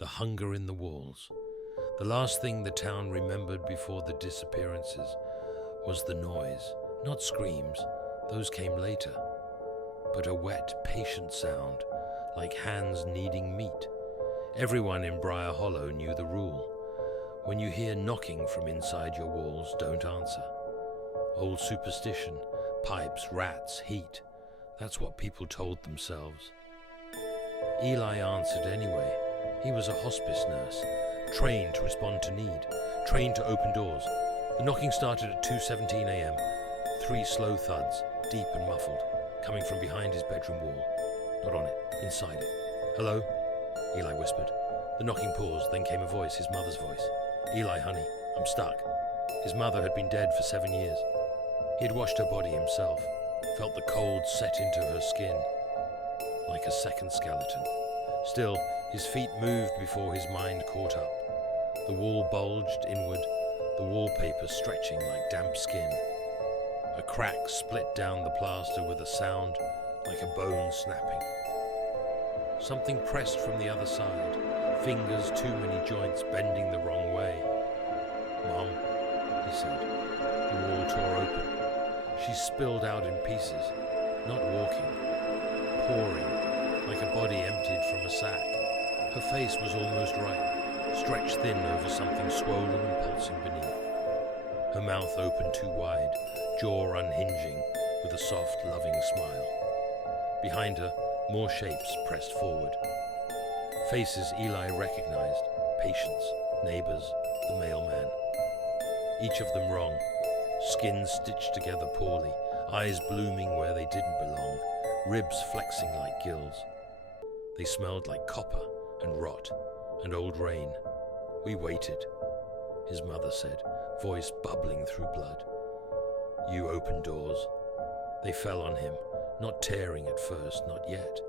the hunger in the walls. The last thing the town remembered before the disappearances was the noise, not screams, those came later, but a wet, patient sound, like hands kneading meat. Everyone in Briar Hollow knew the rule. When you hear knocking from inside your walls, don't answer. Old superstition, pipes, rats, heat, that's what people told themselves. Eli answered anyway. He was a hospice nurse, trained to respond to need, trained to open doors. The knocking started at 2:17 a.m. 3 slow thuds, deep and muffled, coming from behind his bedroom wall. Not on it, inside it. "Hello?" Eli whispered. The knocking paused, then came a voice, his mother's voice. "Eli, honey, I'm stuck." His mother had been dead for 7 years. He had washed her body himself, felt the cold set into her skin, like a second skeleton. Still, his feet moved before his mind caught up. The wall bulged inward, the wallpaper stretching like damp skin. A crack split down the plaster with a sound like a bone snapping. Something pressed from the other side, fingers too many joints bending the wrong way. "Mom," he said. The wall tore open. She spilled out in pieces, not walking, pouring, like a body emptied from a sack. Her face was almost right, stretched thin over something swollen and pulsing beneath. Her mouth opened too wide, jaw unhinging, with a soft, loving smile. Behind her, more shapes pressed forward. Faces Eli recognized, patients, neighbors, the mailman. Each of them wrong, skin stitched together poorly, eyes blooming where they didn't belong, ribs flexing like gills. They smelled like copper and rot and old rain. "We waited," his mother said, voice bubbling through blood. "You opened doors." They fell on him, not tearing at first, not yet.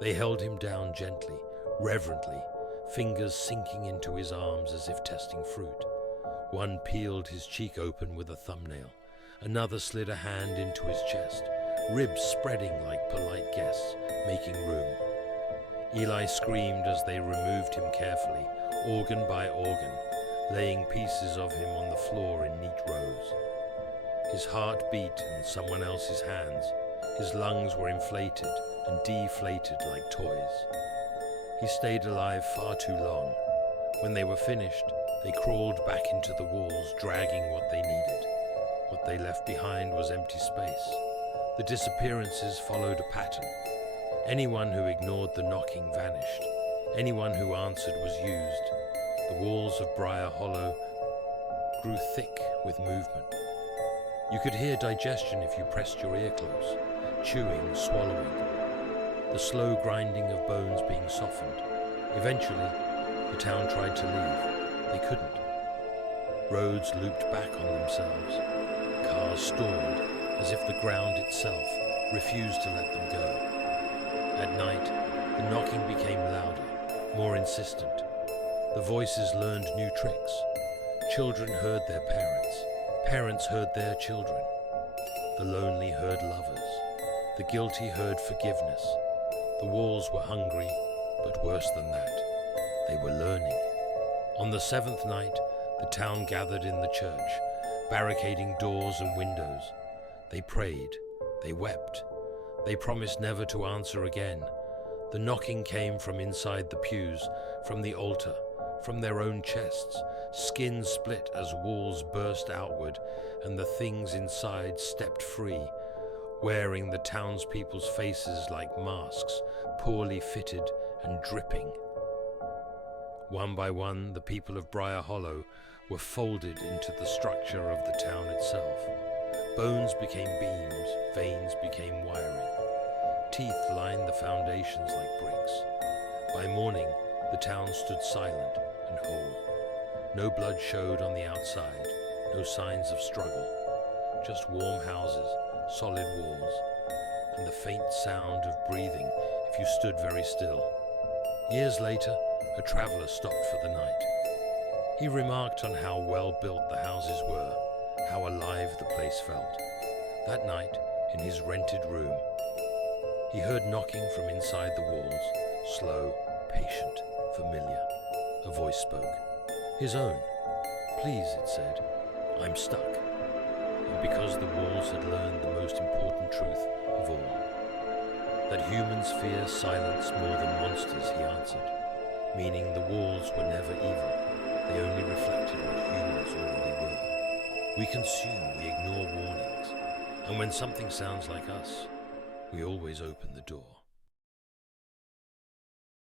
They held him down gently, reverently, fingers sinking into his arms as if testing fruit. One peeled his cheek open with a thumbnail. Another slid a hand into his chest, ribs spreading like polite guests, making room. Eli screamed as they removed him carefully, organ by organ, laying pieces of him on the floor in neat rows. His heart beat in someone else's hands. His lungs were inflated and deflated like toys. He stayed alive far too long. When they were finished, they crawled back into the walls, dragging what they needed. What they left behind was empty space. The disappearances followed a pattern. Anyone who ignored the knocking vanished. Anyone who answered was used. The walls of Briar Hollow grew thick with movement. You could hear digestion if you pressed your ear close, chewing, swallowing, the slow grinding of bones being softened. Eventually, the town tried to leave. They couldn't. Roads looped back on themselves. Cars stalled as if the ground itself refused to let them go. At night, the knocking became louder, more insistent. The voices learned new tricks. Children heard their parents. Parents heard their children. The lonely heard lovers. The guilty heard forgiveness. The walls were hungry, but worse than that, they were learning. On the 7th night, the town gathered in the church, barricading doors and windows. They prayed. They wept. They promised never to answer again. The knocking came from inside the pews, from the altar, from their own chests. Skin split as walls burst outward, and the things inside stepped free, wearing the townspeople's faces like masks, poorly fitted and dripping. One by one, the people of Briar Hollow were folded into the structure of the town itself. Bones became beams, veins became wiring. Teeth lined the foundations like bricks. By morning, the town stood silent and whole. No blood showed on the outside, no signs of struggle. Just warm houses, solid walls, and the faint sound of breathing if you stood very still. Years later, a traveler stopped for the night. He remarked on how well built the houses were, how alive the place felt. That night, in his rented room, he heard knocking from inside the walls, slow, patient, familiar. A voice spoke. His own. "Please," it said, "I'm stuck." And because the walls had learned the most important truth of all, that humans fear silence more than monsters, he answered, meaning the walls were never evil. They only reflected what humans already were. We consume, we ignore warnings, and when something sounds like us, we always open the door.